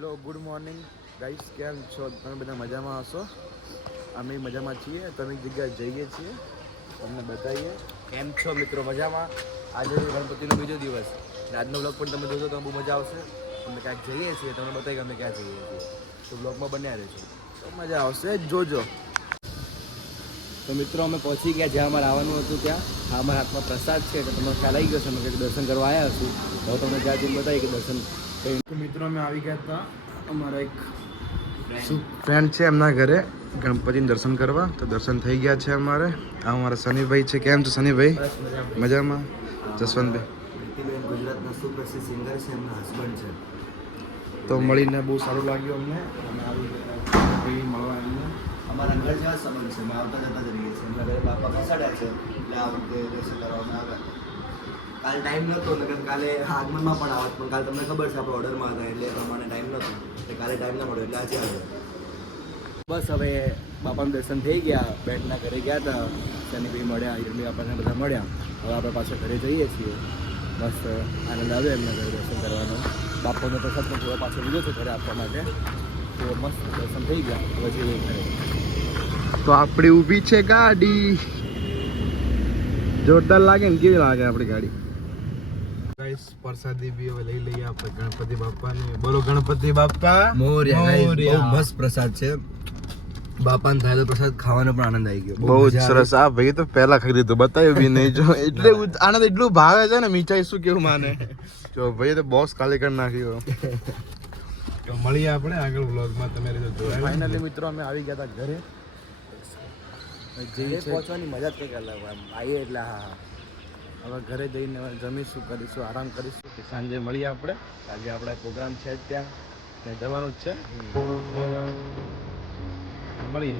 Hello, good morning. Guys કેમ છો? તમે બધા મજામાં હશો? અમે મજામાં છીએ. તમે જગ્યાએ જઈએ છીએ. તમને બતાવીએ. કેમ છો મિત્રો? મજામાં? આજે ગણપતિનો બીજો દિવસ. અને આજનો બ્લોગ પણ તમે જોશો તો બહુ મજા આવશે. અમે ક્યાંક જઈએ છીએ. તમને બતાવી કે અમે ક્યાં જઈએ છીએ. તો બ્લોગમાં બન્યા રહેજો. તો મજા આવશે. જોજો. તો મિત્રો, અમે પહોંચી ગયા જ્યાં અમારે આવવાનું હતું ત્યાં. અમારા હાથમાં પ્રસાદ છે. તો તમને ખ્યાલ આવી ગયો છે અમે દર્શન કરવા આવ્યા છું તો તમને જ્યાં જઈને બતાવી કે દર્શન તો મિત્રો અમે આવી ગયા હતા અમારા એક ફ્રેન્ડ છે એમના ઘરે ગણપતિને દર્શન કરવા. તો દર્શન થઈ ગયા છે અમારે. આ અમારા શનિભાઈ છે. કેમ છે શનિભાઈ? મજામાં. જસવંતભાઈ? ગુજરાતના સુપ્રસિદ્ધ સિંગર છે એમના હસબન્ડ છે. તો મળીને બહુ સારું લાગ્યું અમને. અમે આવી ગયા મળવા એમને અમારા ઘર જેવા સંબંધ છે. અમે આવતા જતા જ રહીએ છીએ. એમના ઘરે બાપા ખસાડ્યા છે. એટલે આ વખતે દર્શન કરવામાં આવ્યા કાલે ટાઈમ નહોતો નકર કાલે આગમનમાં પણ આવત, પણ કાલે તમને ખબર છે આપણે ઓર્ડરમાં હતા એટલે પ્રમાણે ટાઈમ નહોતો. એટલે કાલે ટાઈમ ના મળ્યો, એટલે આજે આવ્યો. બસ હવે બાપાનું દર્શન થઈ ગયા બેટના ઘરે ગયા હતા શનિભાઈ મળ્યા હિરમી બાપાને બધા મળ્યા. હવે આપણે પાછા ઘરે જઈએ છીએ. બસ આનંદ આવ્યો એમના ઘરે દર્શન કરવાનો. બાપાનો પ્રસાદ પણ થોડો પાછો લીધો છે ઘરે આપવા માટે. તો મસ્ત દર્શન થઈ ગયા. હવે જઈએ ઘરે. તો આપણી ઊભી છે ગાડી. જોરદાર લાગે ને, કેવી લાગે આપણી ગાડી? ગાઈસ પ્રસાદી બી હવે લઈ લઈએ આપણે ગણપતિ બાપાને. બોલો ગણપતિ બાપા. મોર્યા ગાઈસ બહુ મસ્ત પ્રસાદ છે. બાપાને થયેલો પ્રસાદ ખાવાનો પણ આનંદ આવી ગયો. બહુ જ સરસ. આ ભાઈ તો પહેલા લીધું બતાવ્યું બી નહીં. જો એટલે આનંદ એટલું ભાવે છે ને મીઠાઈ શું કેવું માને? જો ભાઈ તો બોસ ખાલી કરી નાખ્યો. તો મળીએ આપણે આગળ વ્લોગમાં તમે રીતે ફાઇનલી મિત્રો અમે આવી ગયા હતા ઘરે. જઈએ પહોંચવાની મજા જ કંઈક અલગ આવીએ એટલે હા હા. હવે ઘરે જઈને હવે જમીશું કરીશું આરામ કરીશું. કે સાંજે મળીએ આપણે. આજે આપણા પ્રોગ્રામ છે ત્યાં. ત્યાં જવાનું જ છે. મળીએ.